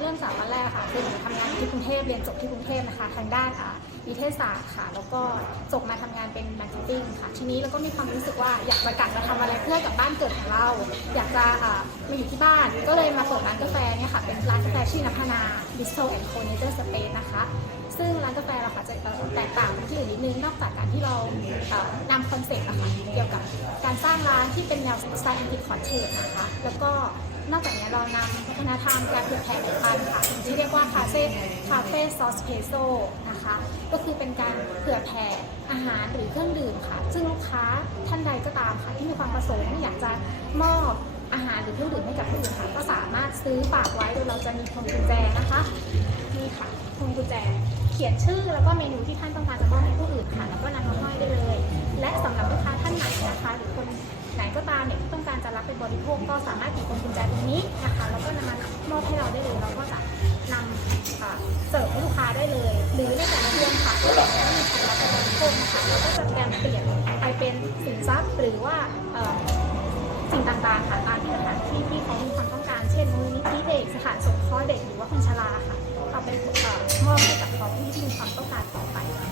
เริ่มจากวันแรกค่ะคือหนูทำงานที่กรุงเทพเรียนจบที่กรุงเทพนะคะทางด้านอ่าวิเทศศาสตร์ค่ะ แล้วก็จบมาทำงานเป็นมาร์เก็ตติ้งค่ะ ทีนี้เราก็มีความรู้สึกว่าอยากจะกลับมาทำอะไรเพื่อกับบ้านเกิดของเรา อยากจะอ่ามาอยู่ที่บ้านก็เลยมาเปิดร้านกาแฟเนี่ยค่ะเป็นร้านกาแฟชื่อนภนา Bistro and Co Nature Space นะคะซึ่งร้านกาแฟเราค่ะจะแตกต่างจากที่อื่นนิดนึงนอกจากการที่เราอ่อนำคอนเซ็ปต์อะค่ะเกี่ยวกับการสร้างร้านที่เป็นแนวสไตล์แอนติคอร์เทสนะคะแล้วก็ นอกจากนี้เรานำวัฒนธรรมการเผยแผ่แบ่งปันค่ะที่เรียกว่าคาเฟ่คาเฟ่ซอสเพโซนะคะ ก็คือเป็นการเผื่อแผ่อาหารหรือเครื่องดื่มค่ะ ซึ่งลูกค้าท่านใดก็ตามค่ะ ที่มีความประสงค์อยากจะมอบอาหารหรือเครื่องดื่มให้กับผู้อื่นค่ะ ก็สามารถซื้อฝากไว้โดยเราจะมีพวงกุญแจนะคะนี่ค่ะพวงกุญแจเขียนชื่อแล้วก็เมนูที่ท่านต้องการจะมอบให้ผู้อื่นค่ะ แล้วก็นำมาห้อยได้เลย และสำหรับลูกค้าท่านไหนนะคะ หรือคน ไหนก็ตามเนี่ยที่ต้องการจะรับเป็นบริโภคก็สามารถหยิบกุญแจตรงนี้นะคะแล้วก็นำมามอบให้เราได้เลยเราก็จะนำเสิร์ฟให้ลูกค้าได้เลย หรือในแต่ละเดือนค่ะที่ามีการับเป็นบริโภคนะคะเราก็จะมีกรเปลี่ยนไปเป็นสินทรัพย์หรือว่าสิ่งต่างๆค่ะตามที่สถานที่ที่เขามีความต้องการเช่นมูลนิธิเด็กสถานสงเคราะห์เด็กหรือว่าคนชราค่ะเอาไปมอบให้กับผู้ที่มีความต้องการต่อไปค่ะ